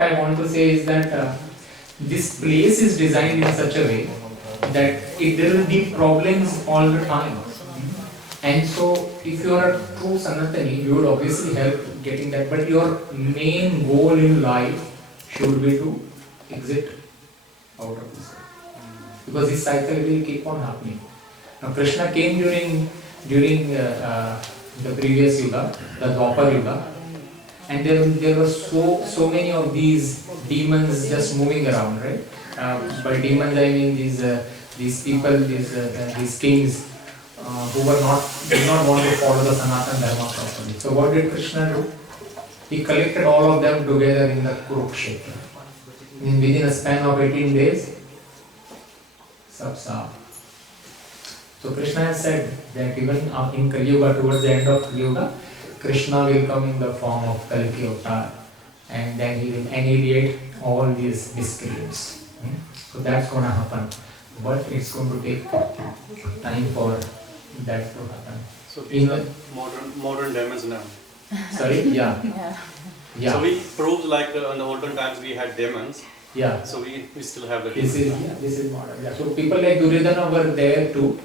I want to say is that this place is designed in such a way that there will be problems all the time. And so, if you are a true Sanatani, you would obviously help getting that. But your main goal in life should be to exit out of this world. Because this cycle will keep on happening. Now, Krishna came during the previous Yuga, the Dwapar Yuga, and there were so many of these demons just moving around, right? By demons I mean these people, these kings who did not want to follow the Sanatana Dharma properly. So what did Krishna do? He collected all of them together in the Kurukshetra. Within a span of 18 days, sab saaf. So Krishna has said that even in Kali Yuga, towards the end of Kali Yuga, Krishna will come in the form of Kalki Avatar, and then he will annihilate all these miscreants. So that's going to happen, but it's going to take time for that to happen. So these are modern demons now. Sorry? Yeah. Yeah. So we proved like in the olden times we had demons. Yeah. So we still have the This demons. is modern. Yeah. So people like Duryodhana were there too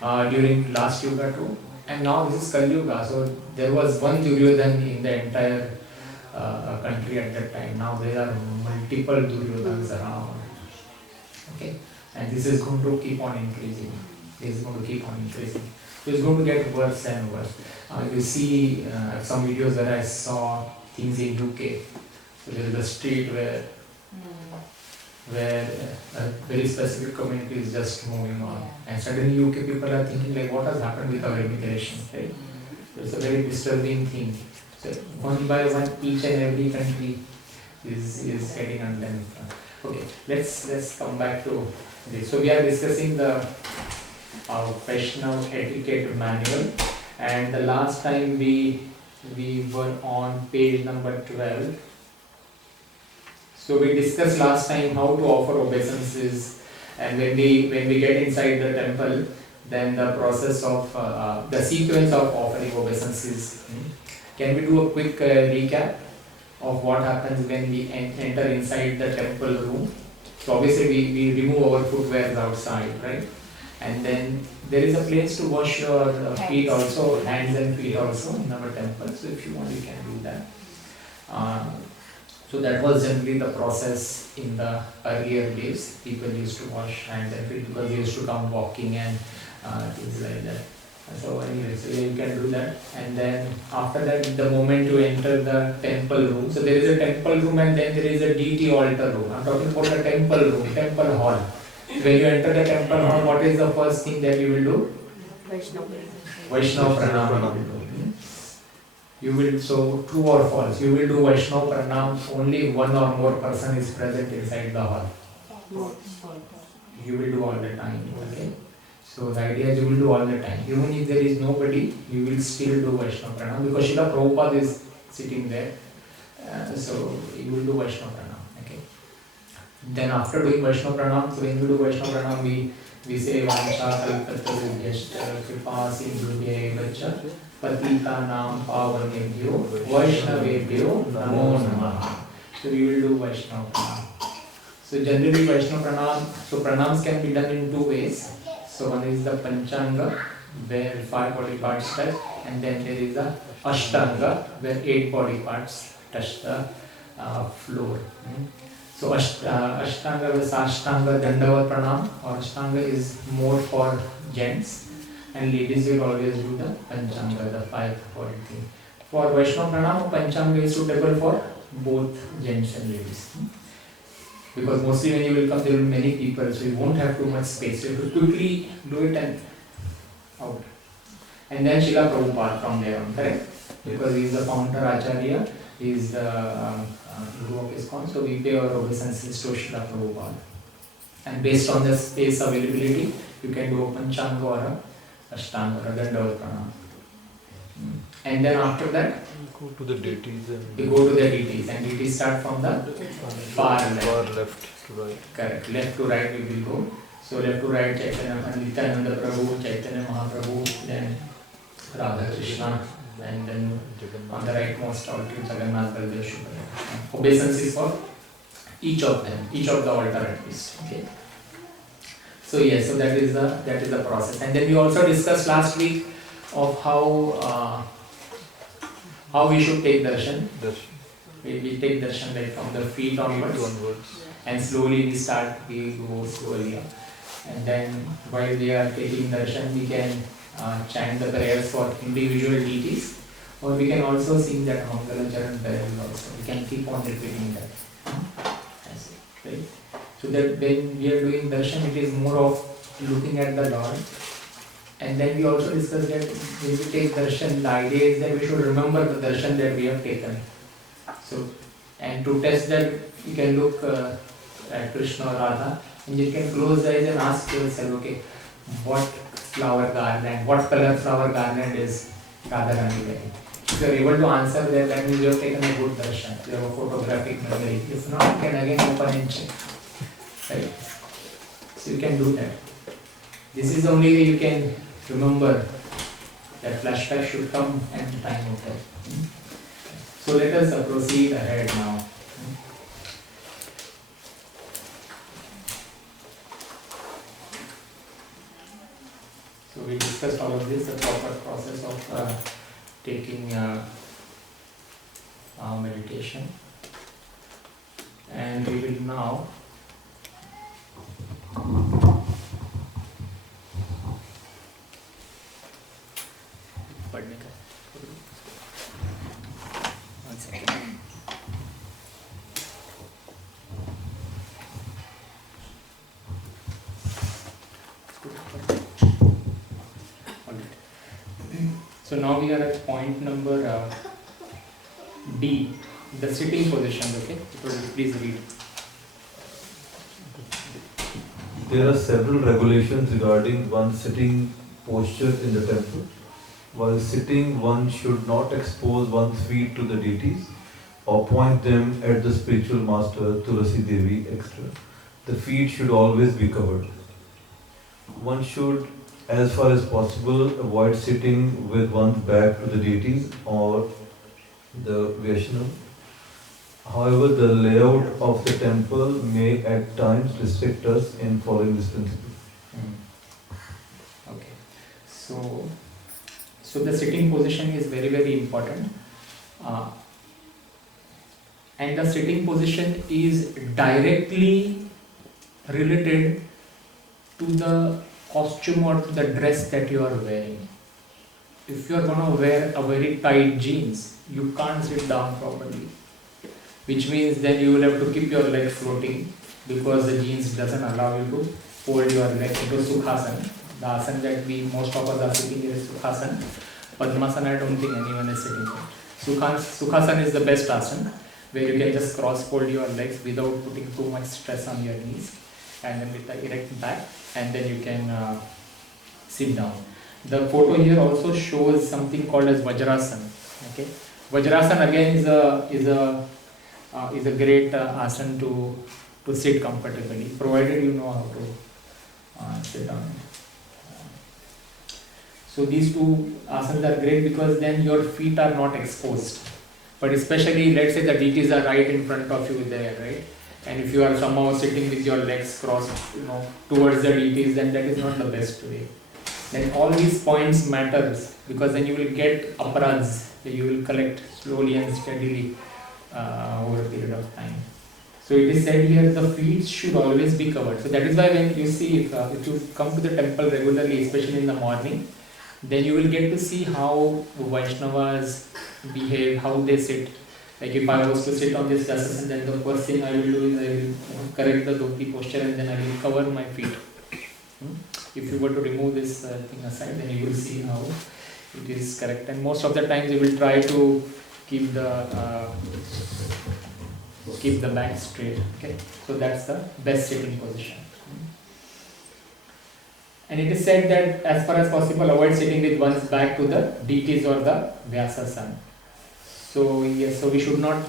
during last Yuga too. And now this is Kali Yuga, so there was one Duryodhana in the entire country at that time. Now there are multiple Duryodhanas around. Okay, and this is going to keep on increasing. This is going to keep on increasing. So it's going to get worse and worse. You see some videos where I saw things in UK. So there is a street where a very specific community is just moving on, and suddenly UK people are thinking like, what has happened with our immigration, right? So it's a very disturbing thing. So one by one, each and every country is heading on them. Okay, let's come back to this. So we are discussing the Vaishnava etiquette manual, and the last time we were on page number 12. So we discussed last time how to offer obeisances, and when we get inside the temple, then the process of the sequence of offering obeisances. Can we do a quick recap of what happens when we enter inside the temple room? So obviously we remove our footwear outside, right? And then there is a place to wash your feet also, hands and feet also in our temple. So if you want, you can do that. So that was generally the process in the earlier days. People used to wash hands and feet because they used to come walking and things like that. So anyway, so you can do that. And then after that, the moment you enter the temple room, so there is a temple room and then there is a deity altar room. I'm talking about the temple room, temple hall. When you enter the temple hall, what is the first thing that you will do? Vaishnava Pranam. You will, so true or false, you will do Vaishnava Pranam, only one or more person is present inside the hall. You will do all the time, okay? So the idea is you will do all the time. Even if there is nobody, you will still do Vaishnava Pranam because Srila Prabhupada is sitting there. So you will do Vaishnava Pranam, okay? Then after doing Vaishnava Pranam, so when you do Vaishnava Pranam, we say Vansha Kalpata Vidyashta Kripa Sindhubhye Vacha Patita Nam Pavanebhyo Vaishnavebhyo Namo Namaha. So we will do Vaishnava Pranam. So generally Vaishnava Pranam, so pranams can be done in two ways. So one is the Panchanga, where 5 body parts touch, and then there is the Ashtanga, where 8 body parts touch the floor. So Ashtanga is Ashtanga Dandavat Pranam, or Ashtanga is more for gents, and ladies will always do the Panchanga, the 5 body thing. For Vaishnava Pranam, Panchanga is suitable for both gents and ladies. Because mostly when you will come, there will be many people, so you won't have too much space. So you have to quickly do it and out. And then Srila Prabhupada from there on, correct? Because he is the founder Acharya, he is the Guru of ISKCON, so we pay our obeisances to Srila Prabhupada. And based on the space availability, you can do a Panchanga or a Ashtanga or a Dandavat Pranam. And then after that, go to the deities and we go to the deities, and deities start from the far left. Far left to right. Correct. Left to right we will go. So left to right, Chaitanya Nityananda Prabhu, Chaitanya Mahaprabhu, then Radha Krishna, and then on the rightmost altar Jagannath Baldev Subhadra. Obeisance is for each of them, each of the altar at least. Okay. So yes, so that is the process. And then we also discussed last week of how we should take darshan. We take darshan like from the feet onwards. And slowly we go slowly up. And then while we are taking darshan, we can chant the prayers for individual deities, or we can also sing that Mangala Charan prayer also. We can keep on repeating that. Right? So that when we are doing darshan, it is more of looking at the Lord. And then we also discussed that when we take darshan, the idea is that we should remember the darshan that we have taken. So, and to test that, you can look at Krishna or Radha, and you can close the eyes and ask yourself, okay, what flower garland, what color flower garland is Radha Rani wearing? If you are able to answer that, that means you have taken a good darshan, you have a photographic memory. If not, you can again open and check. Right? So you can do that. This is the only way you can remember that flashback should come and time will tell. So let us proceed ahead now. So we discussed all of this, the proper process of taking meditation. And we will now one second. So now we are at point number D, the sitting position. Okay, please read. There are several regulations regarding one's sitting posture in the temple. While sitting, one should not expose one's feet to the deities or point them at the spiritual master Tulasi Devi, etc. The feet should always be covered. One should, as far as possible, avoid sitting with one's back to the deities or the Vaishnava. However, the layout of the temple may at times restrict us in following this principle. Okay. So the sitting position is very, very important. And the sitting position is directly related to the costume or the dress that you are wearing. If you are going to wear a very tight jeans, you can't sit down properly, which means then you will have to keep your legs floating because the jeans doesn't allow you to fold your legs into Sukhasana. The asana that most of us are sitting here is Sukhasana. Padmasana, I don't think anyone is sitting here. Sukhasana is the best asana, where you can just cross fold your legs without putting too much stress on your knees, and then with the erect back, and then you can sit down. The photo here also shows something called as Vajrasana. Okay, Vajrasana again is a great asana to sit comfortably, provided you know how to sit down. So these two asanas are great because then your feet are not exposed. But especially, let's say the deities are right in front of you there, right? And if you are somehow sitting with your legs crossed, towards the deities, then that is not the best way. Then all these points matters because then you will get aparads that you will collect slowly and steadily over a period of time. So it is said here the feet should always be covered. So that is why when you see, if you come to the temple regularly, especially in the morning, then you will get to see how Vaishnavas behave, how they sit. Like if I was to sit on this dasasana, then the first thing I will do is I will correct the dhoti posture and then I will cover my feet. If you were to remove this thing aside, then you will see how it is correct. And most of the times you will try to keep the back straight. Okay, so that's the best sitting position. And it is said that as far as possible, avoid sitting with one's back to the deities or the Vyasasana. So yes, so we should not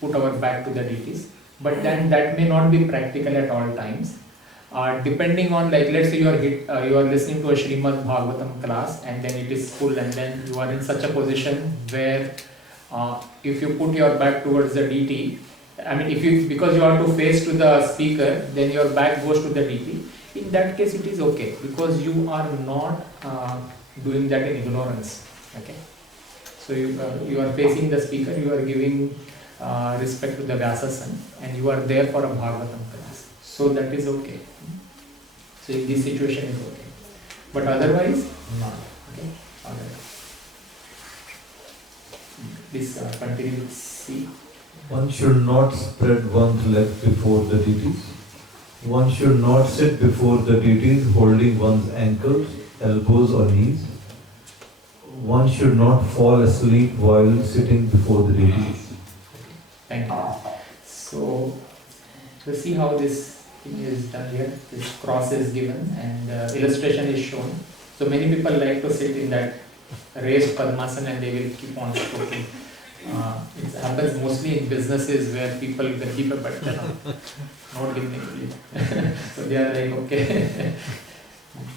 put our back to the deities, but then that may not be practical at all times. Depending on, like, let's say you are listening to a Srimad Bhagavatam class and then it is full and then you are in such a position where if you put your back towards the deity, I mean, because you are to face to the speaker, then your back goes to the DP. In that case, it is okay because you are not doing that in ignorance. Okay. So you are facing the speaker, you are giving respect to the Vyasasan, and you are there for a Bhagavatam class. So that is okay. So in this situation is okay. But otherwise, not. Okay. Otherwise. Please continue. See. One should not spread one's legs before the deities. One should not sit before the deities holding one's ankles, elbows or knees. One should not fall asleep while sitting before the deities. Thank you. So see how this thing is done here. This cross is given and illustration is shown. So many people like to sit in that raised Padmasana and they will keep on stroking. It happens mostly in businesses where people can keep a but not dignity. So they are like, okay.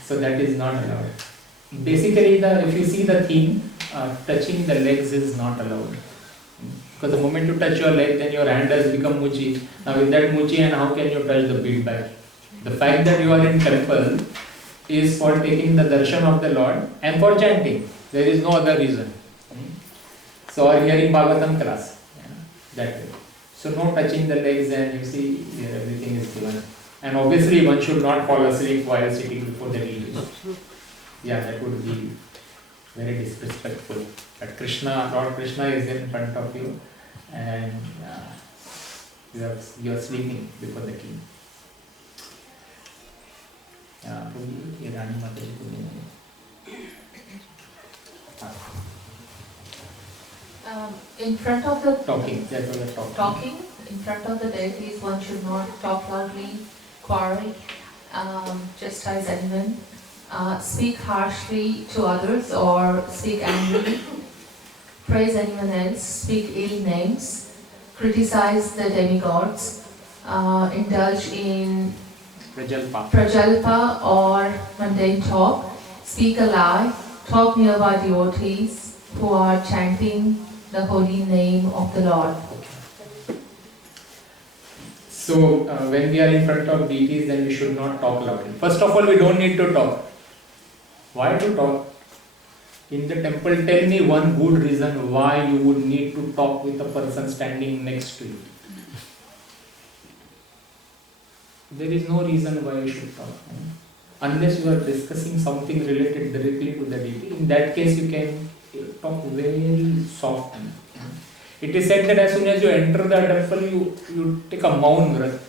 So that is not allowed. Basically, if you see the theme, touching the legs is not allowed. Because the moment you touch your leg, then your hand has become muchi. Now with that muchi, and how can you touch the bead bag? The fact that you are in temple is for taking the darshan of the Lord and for chanting. There is no other reason. So or hearing Bhagavatam class. That way. So no touching the legs, and you see here everything is given. And obviously one should not fall asleep while sitting before the deities. Yeah, that would be very disrespectful. But Lord Krishna is in front of you, and you are sleeping before the king. In front of the talking, that was a talking in front of the deities, one should not talk loudly, quarrel, chastise anyone, speak harshly to others or speak angrily, praise anyone else, speak ill names, criticize the demigods, indulge in prajalpa or mundane talk, speak a lie, talk nearby devotees who are chanting the holy name of the Lord. So when we are in front of deities, then we should not talk loudly. First of all, we don't need to talk. Why to talk? In the temple, tell me one good reason why you would need to talk with a person standing next to you. There is no reason why you should talk. Unless you are discussing something related directly to the deity. In that case, you can talk very softly. It is said that as soon as you enter the temple, you take a maun vrat.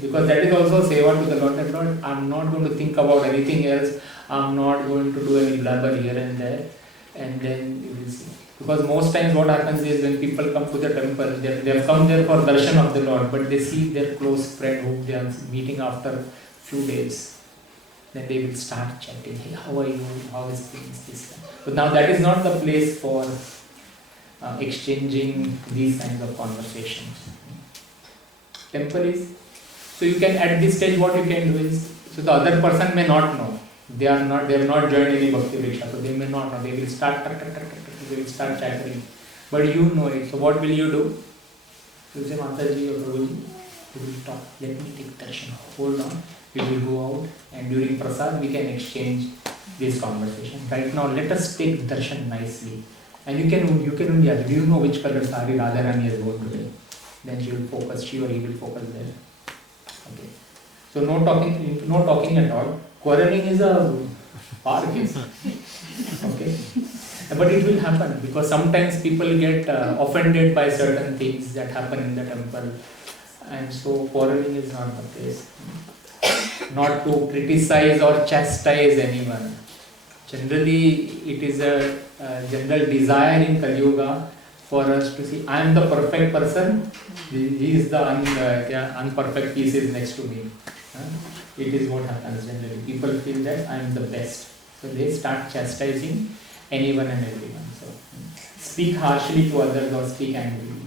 Because that is also seva to the Lord. That Lord, I am not going to think about anything else. I am not going to do any blabber here and there. And then you will see. Because most times what happens is when people come to the temple, they have come there for darshan of the Lord, but they see their close friend whom they are meeting after few days. Then they will start chatting, hey, how are you? How is things? This. But now that is not the place for exchanging these kinds of conversations. Temple is, so you can at this stage what you can do is, so the other person may not know. They have not joined any bhakti vriksha, so they may not know. They will start chattering. But you know it. So what will you do? You say, Mataji or Prabhuji, you will talk. Let me take darshan. Hold on. We will go out and during prasad we can exchange this conversation. Right now, let us take darshan nicely. And you can only ask, do you know which color sari Radharani has worn today? Then she or he will focus there. Okay. So no talking at all. Quarreling is a far case. Okay. But it will happen because sometimes people get offended by certain things that happen in the temple. And so quarreling is not the case. Not to criticize or chastise anyone. Generally, it is a general desire in Kali Yuga for us to see, I am the perfect person, he is the unperfect piece is next to me. It is what happens generally. People feel that I am the best. So they start chastising anyone and everyone. So speak harshly to others or speak angrily.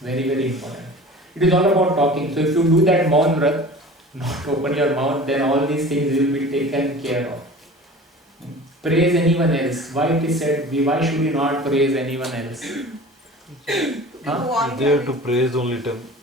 Very, very important. It is all about talking. So if you do that maun vrat, not open your mouth, then all these things will be taken care of. Praise anyone else. Why it is said, why should we not praise anyone else? Huh? There to praise only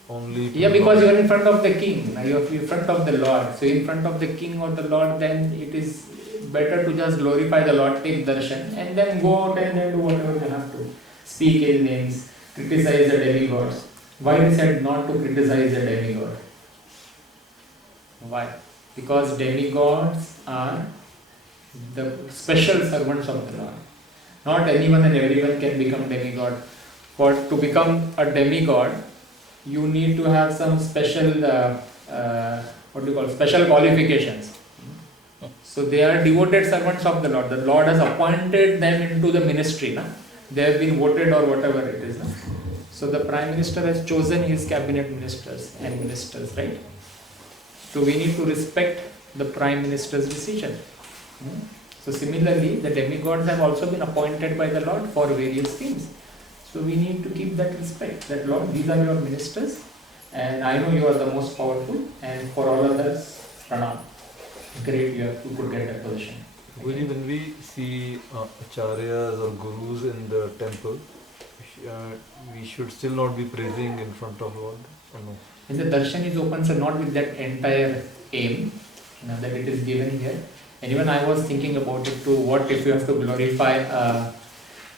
only. Yeah, because you are in front of the king, you are in front of the Lord. So in front of the king or the Lord, then it is better to just glorify the Lord, take darshan, and then go out and then do whatever you have to. Speak ill names, criticize the demigods. Why he said not to criticize the demigod? Why? Because demigods are the special servants of the Lord. Not anyone and everyone can become demigod. To become a demigod, you need to have some special, special qualifications. So they are devoted servants of the Lord. The Lord has appointed them into the ministry. Na? They have been voted or whatever it is. Na? So the Prime Minister has chosen his cabinet ministers and ministers, right? So we need to respect the Prime Minister's decision. So similarly, the demigods have also been appointed by the Lord for various things. So we need to keep that respect, that Lord, these are your ministers, and I know you are the most powerful, and for all others, pranam. Great, you could get that position. When we see acharyas or gurus in the temple, we should still not be praising in front of Lord, or no? When the darshan is open, so not with that entire aim that it is given here. And even I was thinking about it too, what if you have to glorify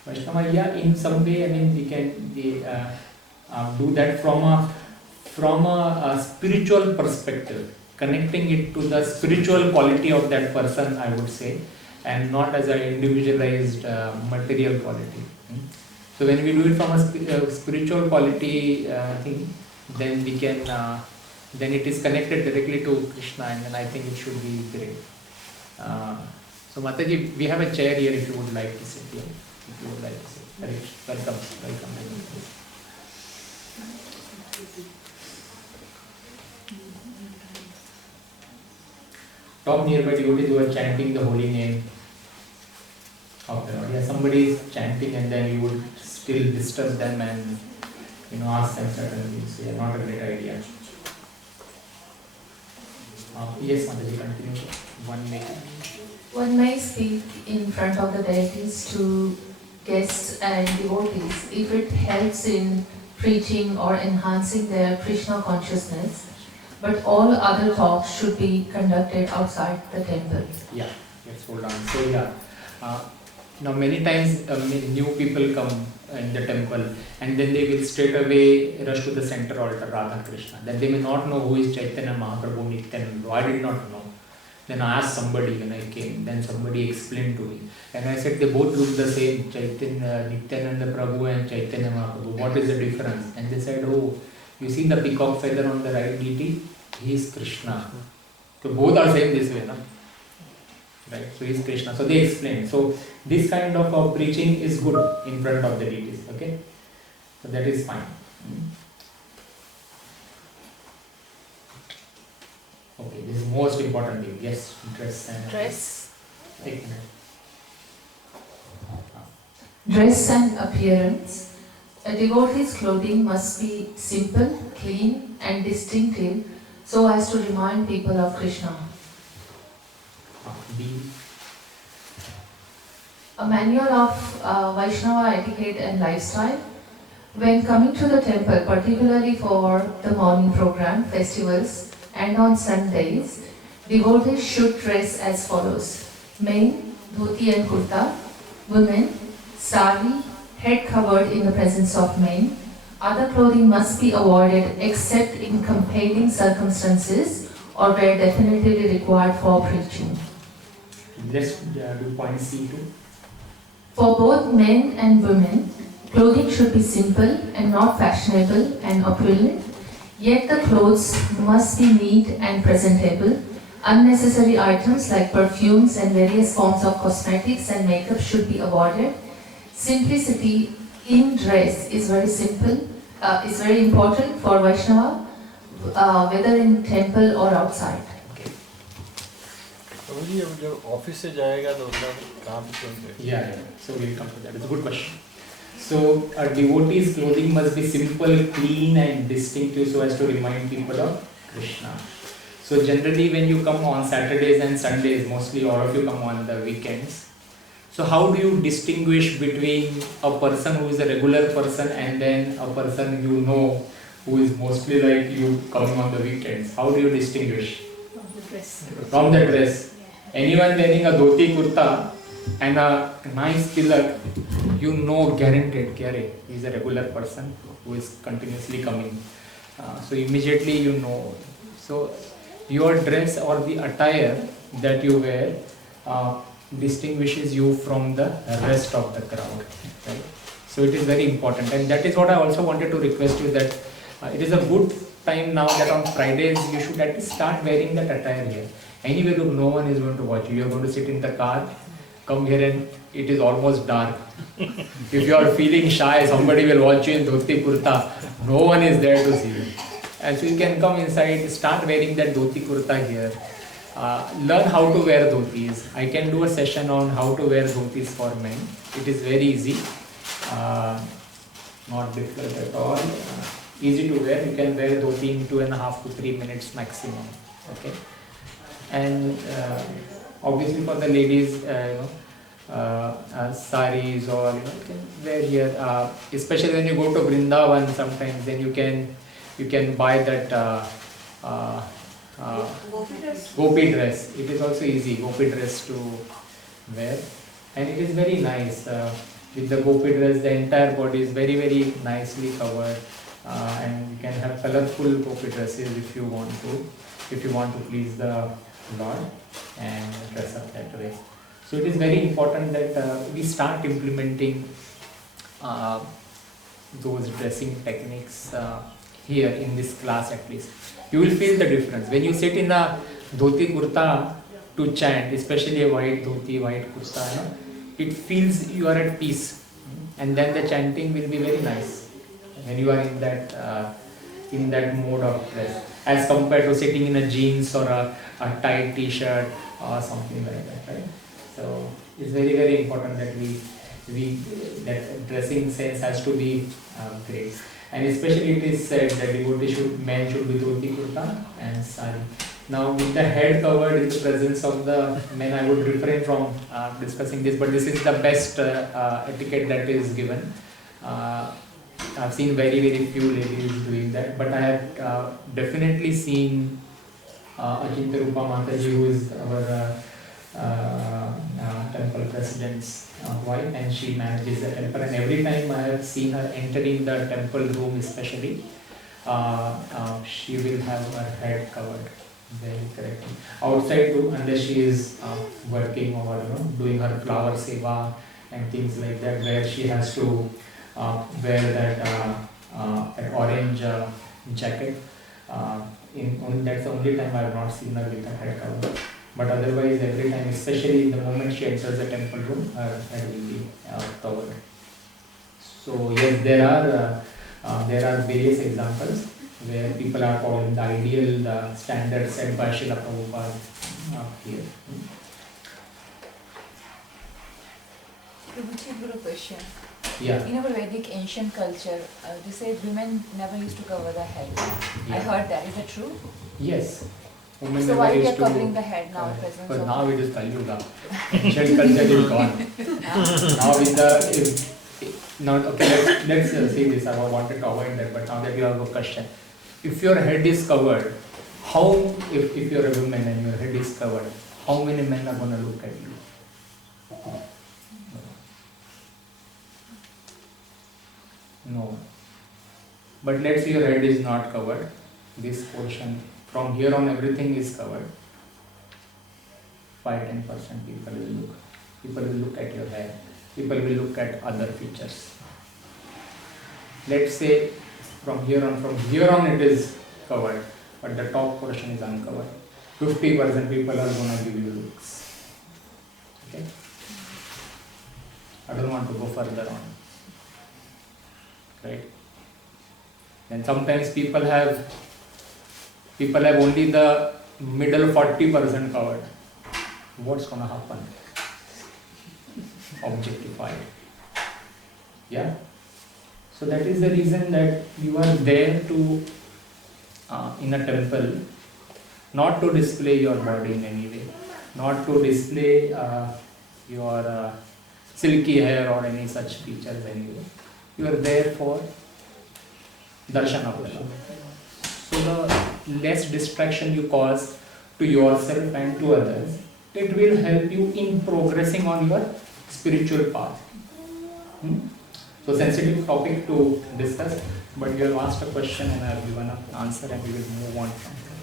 Vaishnava? Yeah, in some way, I mean, we can do that from a spiritual perspective, connecting it to the spiritual quality of that person, I would say, and not as an individualized material quality. So when we do it from a spiritual quality thing, then we can, then it is connected directly to Krishna, and then I think it should be great. So Mataji, we have a chair here if you would like to sit here. If you would like to sit. Harish, welcome. Talk nearby devotees who are chanting the holy name of the Lord. Yeah, somebody is chanting and then you would still disturb them and ask them certain things. Yeah, not a great idea. Yes, Mataji, continue. One may speak in front of the deities to guests and devotees if it helps in preaching or enhancing their Krishna consciousness, but all other talks should be conducted outside the temple. Yeah, let's hold on. So now many times new people come in the temple and then they will straight away rush to the center altar, Radha Krishna. Then they may not know who is Chaitanya Mahaprabhu, Nityananda. I did not know. Then I asked somebody when I came, then somebody explained to me. And I said they both look the same, Nityananda Prabhu and Chaitanya Mahaprabhu. What is the difference? And they said, oh, you see the peacock feather on the right deity? He is Krishna. So both are same this way, no? Right? So he is Krishna. So they explained. So this kind of preaching is good in front of the deities. Okay? So that is fine. Okay, this is most important thing. Yes, dress and... Dress. एक minute. Dress and appearance. A devotee's clothing must be simple, clean and distinctive so as to remind people of Krishna. A manual of Vaishnava etiquette and lifestyle. When coming to the temple, particularly for the morning program, festivals and on Sundays, devotees should dress as follows. Men, dhoti and kurta. Women, sari, head covered in the presence of men. Other clothing must be avoided except in compelling circumstances or where definitively required for preaching. Let's do point C2. For both men and women, clothing should be simple and not fashionable and opulent, yet the clothes must be neat and presentable. Unnecessary items like perfumes and various forms of cosmetics and makeup should be avoided. Simplicity in dress is very simple, is very important for Vaishnava, whether in temple or outside. Office से जाएगा तो उसका काम Yeah, so we'll come to that. It's a good question. So a devotee's clothing must be simple, clean and distinctive so as to remind people of Krishna. So generally when you come on Saturdays and Sundays, mostly all of you come on the weekends. So how do you distinguish between a person who is a regular person and then a person you know who is mostly like you coming on the weekends? How do you distinguish? From the dress. Anyone wearing a dhoti kurta and a nice tilak, you know guaranteed, he is a regular person who is continuously coming. So immediately you know. So your dress or the attire that you wear distinguishes you from the rest of the crowd. Right? So it is very important, and that is what I also wanted to request you, that it is a good time now that on Fridays you should at least start wearing that attire here. Anyway, look, no one is going to watch you. You are going to sit in the car, come here and it is almost dark. If you are feeling shy, somebody will watch you in dhoti kurta. No one is there to see you. And so you can come inside, start wearing that dhoti kurta here. Learn how to wear dhotis. I can do a session on how to wear dhotis for men. It is very easy. Not difficult at all. Easy to wear. You can wear dhoti in 2.5 to 3 minutes maximum. Okay. And obviously for the ladies, saris or you can wear here. Especially when you go to Vrindavan, sometimes then you can buy that gopi dress. It is also easy gopi dress to wear, and it is very nice. With the gopi dress, the entire body is very, very nicely covered, and you can have colorful gopi dresses if you want to please the Lord and dress up that way. So it is very important that we start implementing those dressing techniques here in this class at least. You will feel the difference. When you sit in a dhoti kurta to chant, especially a white dhoti, white kurta, it feels you are at peace. And then the chanting will be very nice when you are in that mode of dress, as compared to sitting in a jeans or a tight t-shirt or something like that, right? So it's very, very important that that dressing sense has to be great. And especially it is said that men should be dhoti kurta and sari. Now with the head covered in the presence of the men, I would refrain from discussing this, but this is the best etiquette that is given. I've seen very, very few ladies doing that, but I have definitely seen Achintya Rupa Mataji, who is our temple president's wife, and she manages the temple, and every time I have seen her entering the temple room especially, she will have her head covered very correctly. Outside too, unless she is working or doing her flower seva and things like that, where she has to wear that orange jacket. That's the only time I have not seen her with her head covered. But otherwise, every time, especially the moment she enters the temple room, her head will be covered. So yes, there are various examples where people are following the ideal, the standard set by Srila Prabhupada here. Prabhuji, I've got a question. Yeah. In our Vedic ancient culture, they say women never used to cover the head. Yeah. I heard that. Is that true? Yes. Women So never why we used are to covering the head now at present? Because So- now it is Kali-yuga. Ancient culture is gone. Now with the let's see this. I wanted to avoid that, but now that you have a question, if your head is covered, how if you're a woman and your head is covered, how many men are gonna look at you? No. But let's say your head is not covered. This portion from here on everything is covered. 5-10% people will look. People will look at your hair. People will look at other features. Let's say from here on it is covered, but the top portion is uncovered. 50% people are gonna give you looks. Okay? I don't want to go further on. Right? And sometimes people have only the middle 40% covered. What's gonna happen? Objectified. Yeah? So that is the reason that you are there to, in a temple, not to display your body in any way, not to display your silky hair or any such features anyway. You are there for darshan of the Lord. So the less distraction you cause to yourself and to others, it will help you in progressing on your spiritual path. So sensitive topic to discuss, but you have asked a question and I have given an answer and we will move on from there.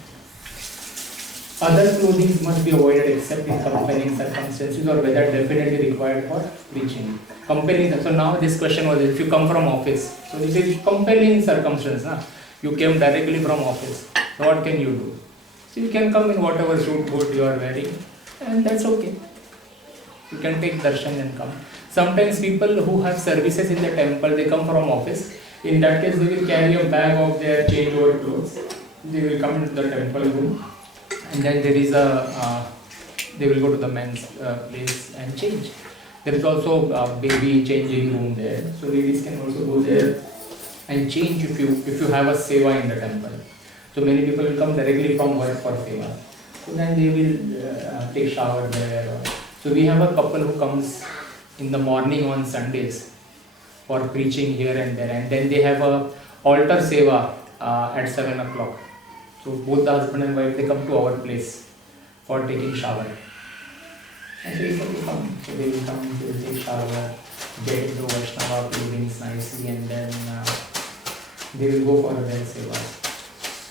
Other clothing must be avoided except in compelling circumstances or whether definitely required for preaching. Compelling, so now this question was if you come from office, so this is compelling circumstance. You came directly from office, so what can you do? So you can come in whatever suit boot you are wearing and that's okay. You can take darshan and come. Sometimes people who have services in the temple, they come from office. In that case, they will carry a bag of their change over clothes. They will come into the temple room and then there is they will go to the men's place and change. There is also a baby changing room there. So ladies can also go there and change if you have a seva in the temple. So many people will come directly from work for seva. So then they will take shower there. So we have a couple who comes in the morning on Sundays for preaching here and there, and then they have a altar seva at 7 o'clock. So both the husband and wife, they come to our place for taking shower. And so people will come. So they will come, they will take shower, get into Vaishnava clothings nicely, and then they will go for their seva.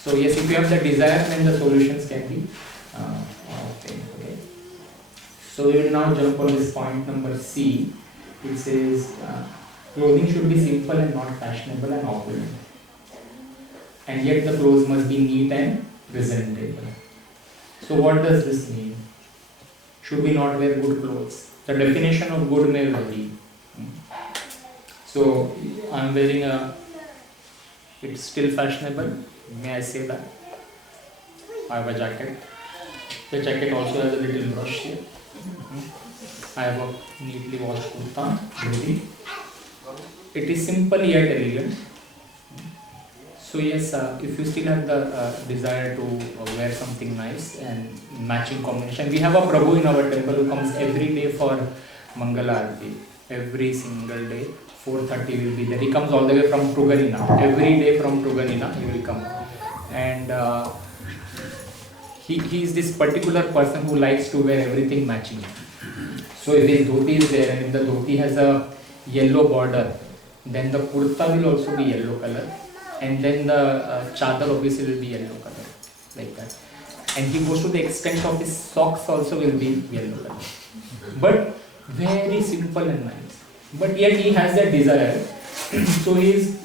So yes, if you have the desire, then the solutions can be obtained. Okay. So we will now jump on this point number C. It says clothing should be simple and not fashionable and opulent. And yet the clothes must be neat and presentable. So what does this mean? Should we not wear good clothes? The definition of good may vary. So I am wearing it's still fashionable. May I say that? I have a jacket. The jacket also has a little brush here. I have a neatly washed kurta. It is simple yet elegant. So yes, if you still have the desire to wear something nice and matching combination, we have a Prabhu in our temple who comes every day for Mangala Arati. Every single day, 4:30 will be there. He comes all the way from Truganina. Every day from Truganina he will come. And he is this particular person who likes to wear everything matching. So if his dhoti is there and if the dhoti has a yellow border, then the kurta will also be yellow color. And then the chadar obviously will be yellow color, like that. And he goes to the extent of his socks also will be yellow color. But very simple and nice. But yet he has that desire. So he is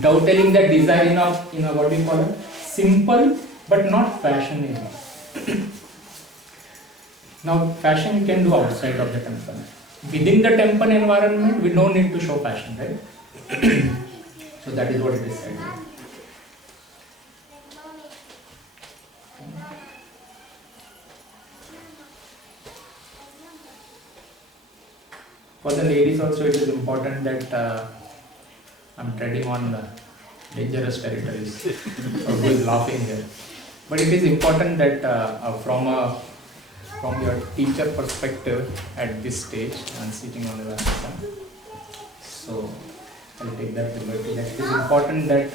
doubting that desire in a what do you call it? Simple but not fashionable. Now fashion you can do outside of the temple. Within the temple environment we don't need to show fashion, right? So that is what it is said. For the ladies also it is important that I'm treading on dangerous territories. So who is laughing here? But it is important that from your teacher perspective at this stage, I'm sitting on the Vaishnava. So I'll take that liberty. That it is important that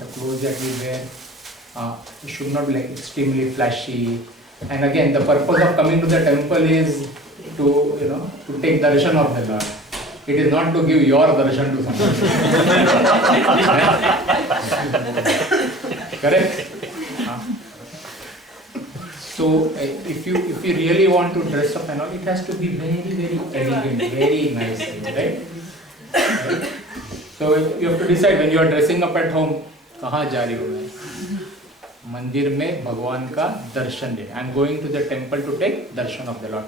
the clothes that we wear should not be like extremely flashy. And again, the purpose of coming to the temple is to take darshan of the Lord. It is not to give your darshan to someone. Correct? So if you really want to dress up and all, it has to be very, very elegant, very nice, right? So you have to decide when you are dressing up at home, कहाँ जा रही हूँ मैं? मंदिर में भगवान का दर्शन ले. I am going to the temple to take darshan of the Lord.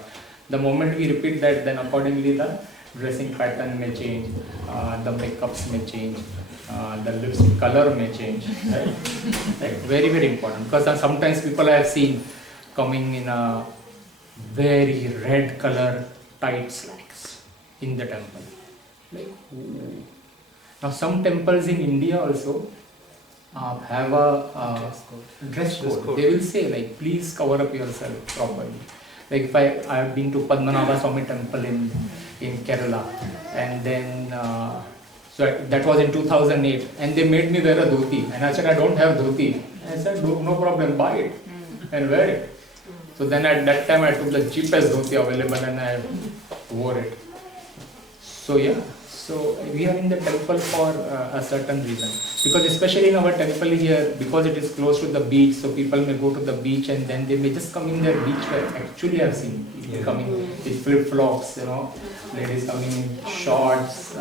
The moment we repeat that, then accordingly the dressing pattern may change, the makeups may change, the lipstick color may change. Right? Right? Very, very important. Because sometimes people I have seen coming in a very red color tight slacks in the temple. Like, ooh. Now some temples in India also have a dress code. They will say like, please cover up yourself properly. Like if I have been to Padmanabha Swami temple in in Kerala, and then so that was in 2008, and they made me wear a dhoti, and I said I don't have dhoti. I said no problem, buy it and wear it. So then at that time I took the cheapest dhoti available and I wore it. So yeah, so we are in the temple for a certain reason, because especially in our temple here, because it is close to the beach, so people may go to the beach and then they may just come in their beach wear. Actually I've seen people coming with flip-flops, ladies coming in shorts,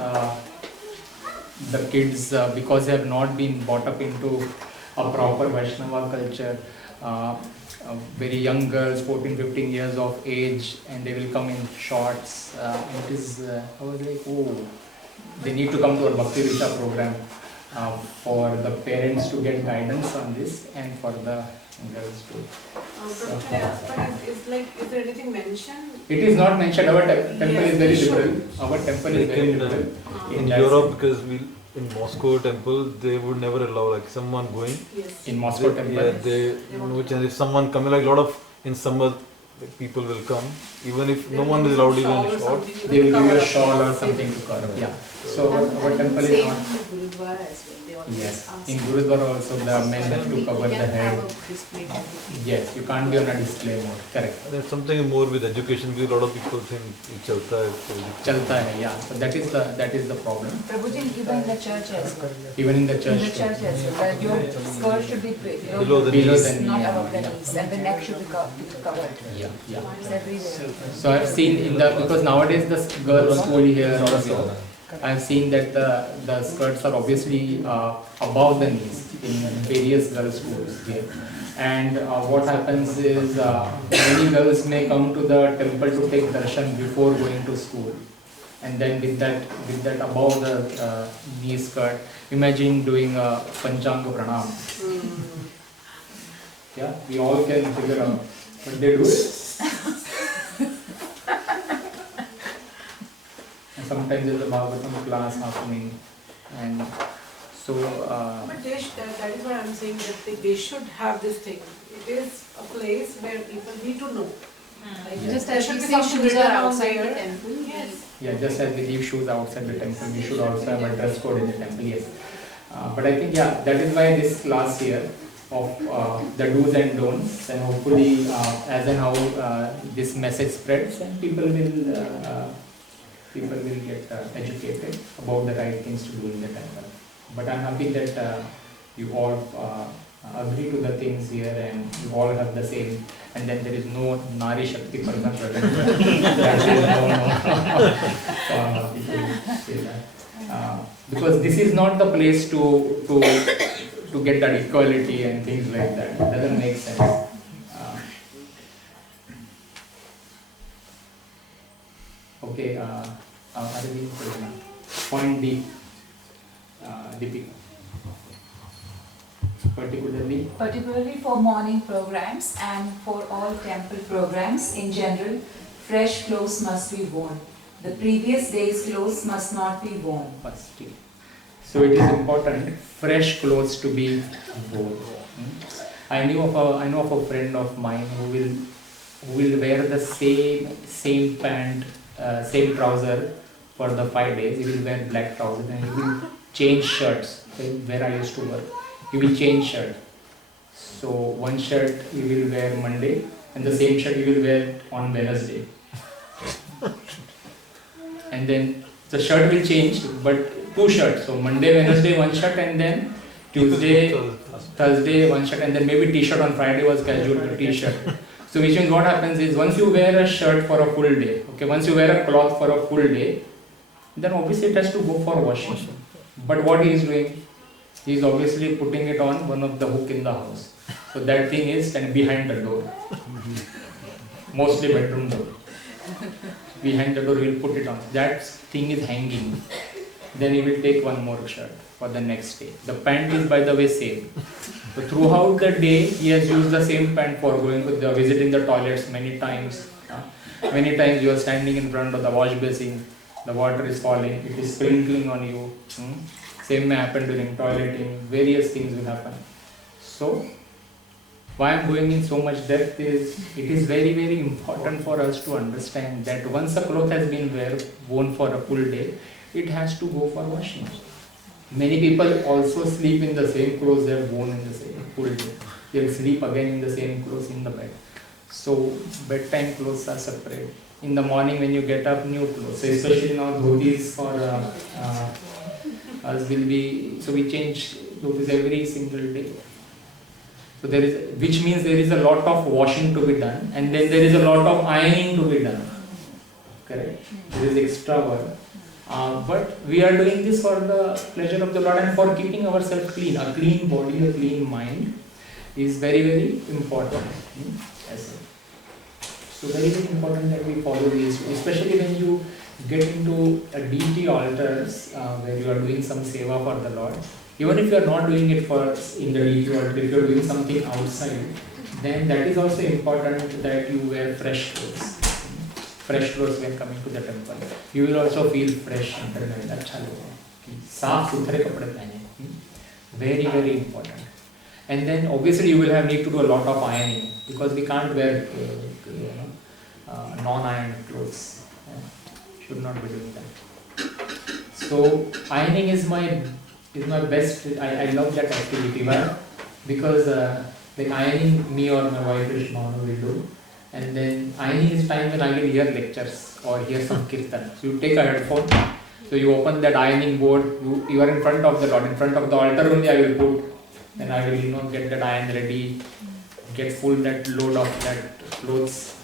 the kids, because they have not been brought up into a proper Vaishnava culture, very young girls, 14-15 years of age, and they will come in shorts. It is, I was like, oh, they need to come to a Bhakti Risha program for the parents to get guidance on this and for the girls to. Is there anything mentioned? It is not mentioned. Our temple Yes, is very we should. liberal. Our temple is very liberal. In that Europe, sense. because in Moscow temple, they would never allow like someone going. Yes. In Moscow temple. Yeah, they no chance. If someone coming, like a lot of in summer, like, people will come, even if no one is allowed even in short. They will give you a shawl or something to cover. Yeah. So our temple is not. Yes. In Gurudwara also the men have to cover the head. Yes. You can't be on a display mode. Correct. There's something more with education. Because a lot of people think it chalta hai. Chalta hai. Yeah. So that is the problem. Prabhuji, even in the church as well. Even in the In church. the church as well. Your skirt should be Below the Below knees. the knee. not Yeah. above the knees, and the neck should be covered. Yeah. Yeah. It's everywhere. So I've seen because nowadays the girls' school here also, I've seen that the skirts are obviously above the knees in various girls' schools here. And what happens is many girls may come to the temple to take darshan before going to school. And then with that above the knee skirt, imagine doing a Panchanga Pranam. Yeah, we all can figure out. But they do it. And sometimes there's a Bhagavatam class happening, and so. But that is what I'm saying, that they should have this thing. It is a place where people need to know. Like, Yeah. just there should be something written outside the temple. Yes. Yeah, just as we leave shoes outside the temple, we should also have a dress code in the temple, yes. But I think, yeah, that is why this class here of the do's and don'ts, and hopefully as and how this message spreads, and people will get educated about the right things to do in the temple. But I'm happy that you all agree to the things here and you all have the same, and then there is no Nari Shakti Parna present. That is so I'm happy to say that. Because this is not the place to get that equality and things like that. It doesn't make sense. Okay, point D, Deepika. Particularly for morning programs and for all temple programs in general, fresh clothes must be worn. The previous day's clothes must not be worn. First. So it is important fresh clothes to be worn. I know of a friend of mine who will wear the same pant, same trouser for the 5 days. He will wear black trousers and he will change shirts. Where I used to work, he will change shirt. So one shirt he will wear Monday and the same shirt he will wear on Wednesday. And then the shirt will change, but 2 shirts. So Monday, Wednesday one shirt, and then Tuesday, Thursday one shirt, and then maybe t-shirt on Friday was casual t-shirt. So which means what happens is once you wear a shirt for a full day, okay, once you wear a cloth for a full day, then obviously it has to go for washing. But what he is doing, he is obviously putting it on one of the hook in the house. So that thing is standing behind the door, mostly bedroom door. Behind the door he will put it on. That thing is hanging. Then he will take one more shirt for the next day. The pant is, by the way, same. So throughout the day he has used the same pant for going to visiting the toilets many times. Many times you are standing in front of the wash basin, the water is falling, it is sprinkling on you. Same may happen during toileting, various things will happen. So why I'm going in so much depth is, it is very, very important for us to understand that once a cloth has been worn for a full day, it has to go for washing. Many people also sleep in the same clothes they have worn in the same full day. They'll sleep again in the same clothes in the bed. So bedtime clothes are separate. In the morning when you get up, new clothes. So especially now dhotis for us will be, so we change dhotis every single day. So there is, which means there is a lot of washing to be done, and then there is a lot of ironing to be done. Correct? There is extra work. But we are doing this for the pleasure of the Lord and for keeping ourselves clean. A clean body, a clean mind is very, very important. Yes. So very, very important that we follow these, especially when you get into a deity altars where you are doing some seva for the Lord. Even if you are not doing it for in the deity altar, if you are doing something outside, then that is also important that you wear fresh clothes. Fresh clothes when coming to the temple. You will also feel fresh internally. Saaf suthre kapde pehne. Very, very important. And then obviously you will have need to do a lot of ironing because we can't wear non-ironed clothes. Should not be doing that. So ironing is my best. I love that activity. Why? Because like ironing, me or my wife Krishna will do. And then ironing is time when I will hear lectures or hear some kirtan. So you take a headphone, so you open that ironing board, you are in front of the Lord, in front of the altar only I will put, then I will get that iron ready, get full that load of that clothes,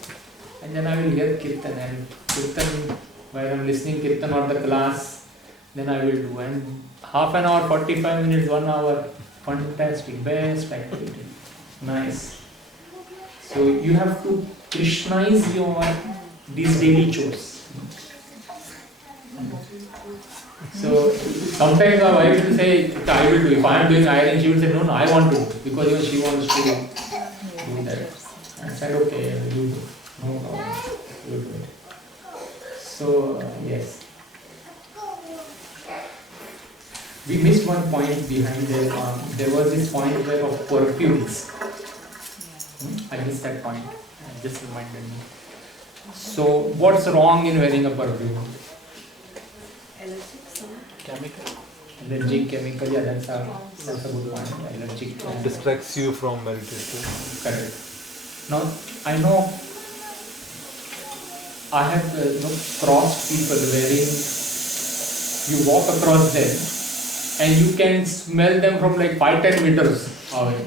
and then I will hear kirtan, and kirtan, while I am listening kirtan or the class, then I will do, and half an hour, 45 minutes, 1 hour, fantastic, best activity, nice. So you have to Krishnaize these daily chores. So sometimes my wife will say, I will do. If I am doing ironing, she will say, no, I want to, because even she wants to do that. I said, okay, you do. No problem. You do it. So yes. We missed one point behind there. There was this point there of perfumes. I missed that point. It just reminded me. So, what's wrong in wearing a perfume? Chemical. Allergic chemical, yeah, that's a good point. Allergic. Distracts you from meditation. Correct. Now, I know I have crossed people wherein you walk across them and you can smell them from like 5-10 meters away.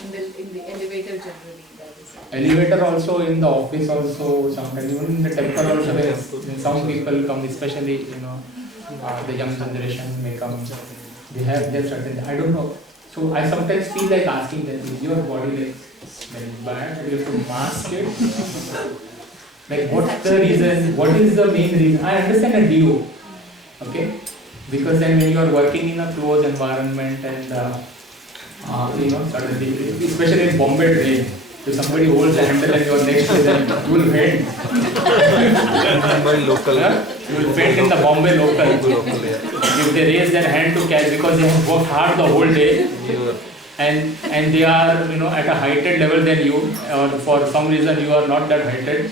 In the elevator generally, that is. Elevator also, in the office also, sometimes even in the temple also, when some people come, especially the young generation may come, they have their certain, I don't know. So I sometimes feel like asking them, is your body like smelling bad and you have to mask it? Like what's the reason, what is the main reason? I understand a deo, okay? Because then when you are working in a closed environment and suddenly, especially in Bombay train, if somebody holds the handle and you are next to them, you will faint. Local. You will faint in the Bombay local. If they raise their hand to catch, because they have worked hard the whole day, and they are at a heighted level than you, or for some reason you are not that heighted,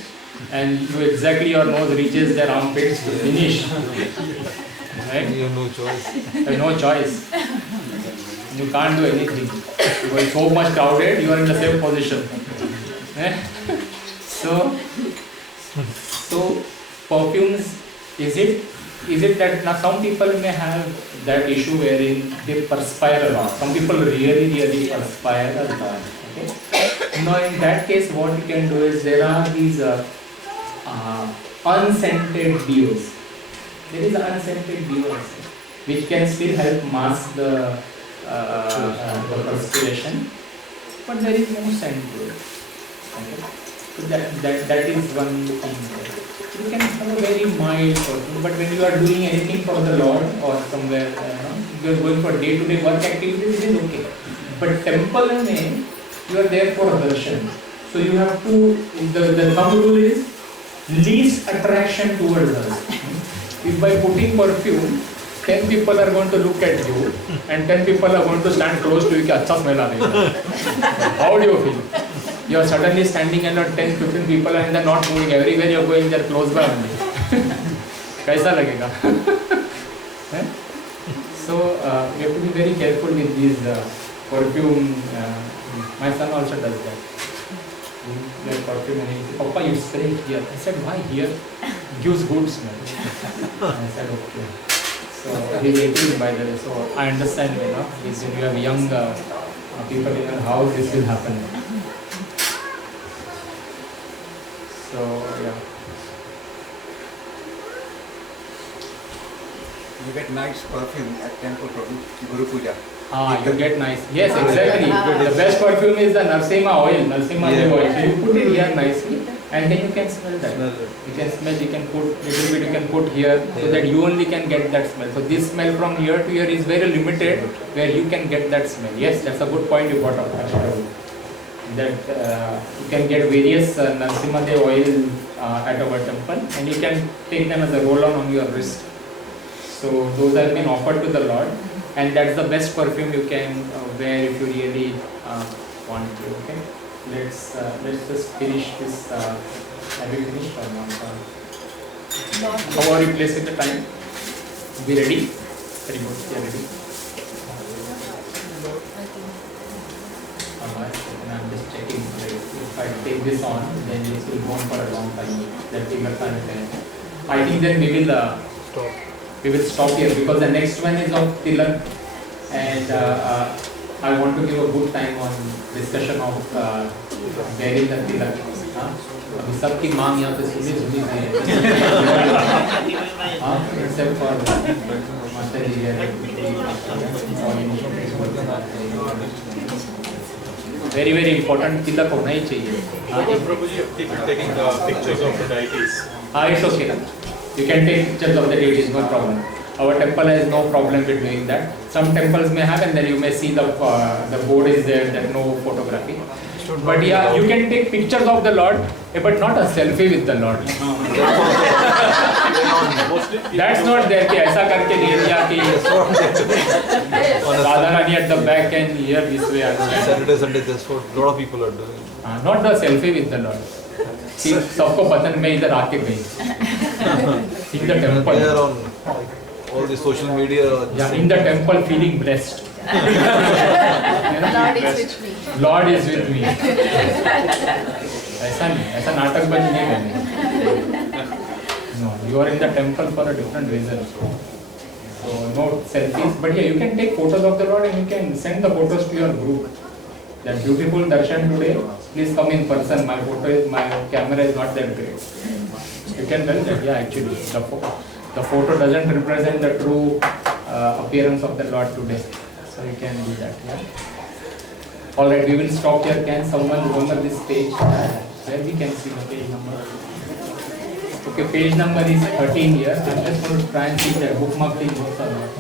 and you exactly your nose reaches their armpits to finish. Right? You have no choice. You have no choice. You can't do anything. Because it's so much crowded, you are in the same position. So perfumes, is it that now some people may have that issue wherein they perspire a lot. Some people really perspire a lot. Okay? Now in that case, what you can do is there are these unscented deos. There is an unscented deo also, which can still help mask the perspiration, but there is no scent to it. Okay? So that is one thing. You can have a very mild perfume, but when you are doing anything for the Lord or somewhere, you are going for day-to-day work activities, it is okay. But temple mein, you are there for darshan. So you have to, the thumb rule is least attraction towards us. If by putting perfume, 10 people are going to look at you and 10 people are going to stand close to you कि अच्छा smell आ रहा है. How do you feel? You are suddenly standing and 10, 15 people and they're not moving. Everywhere you are going, they're close by only. कैसा लगेगा? So you have to be very careful with these perfume. My son also does that. Like perfume and he said, Papa, you spray here. I said, why here? Gives good smell. I said, okay. So he's 18 by the way. So I understand, if you have young people in your house, this will happen. So yeah. You get nice perfume at temple Guru Puja. You get nice. Yes, exactly. The best perfume is the Narsima oil, Narsima oil. So you put it here nicely, and then you can smell that. You can smell. You can put little bit. You can put here, so that you only can get that smell. So this smell from here to here is very limited, where you can get that smell. Yes, that's a good point you brought up. That you can get various Narsima oil at our temple, and you can take them as a roll-on on your wrist. So those have been offered to the Lord, and that's the best perfume you can wear if you really want to. Okay, let's just finish this. Have you finished or not? How are you placing the time? Be ready. Very good. You are ready. I'm just checking. If I take this on, then it will go on for a long time. That we will I think then we will stop. We will stop here because the next one is of Tilak, and I want to give a good time on discussion of wearing the Tilak. अभी सबकी मांग यहाँ पे सुनी है except for माता जी very very important तिलक होना ही चाहिए. Prabhuji, people taking the pictures of the deities. It's okay. You can take pictures of the deities, no problem. Our temple has no problem with doing that. Some temples may have, and then you may see the board is there, that no photography. But yeah, you can take pictures of the Lord, but not a selfie with the Lord. That's not there. कि ऐसा करके दे दिया कि Radha Rani at the back and here this way. Saturday, Sunday, that's what a lot of people are doing. Not the selfie with the Lord. सबको पसंद में इधर आके गई. In the temple. They are on all the social media. Yeah, in the temple feeling blessed. Lord is with me. Lord is with me. ऐसा नहीं, ऐसा नाटक बज नहीं करने. No, you are in the temple for a different reason. So no selfies, but yeah, you can take photos of the Lord and you can send the photos to your group. That beautiful darshan today. Please come in person. My camera is not that great. You can tell that. Yeah, actually, the photo doesn't represent the true appearance of the Lord today. So you can do that. Yeah. All right, we will stop here. Can someone remember this page? Where we can see the page number? Okay, page number is 13 here. I'm just going to try and see if that bookmark thing works or not.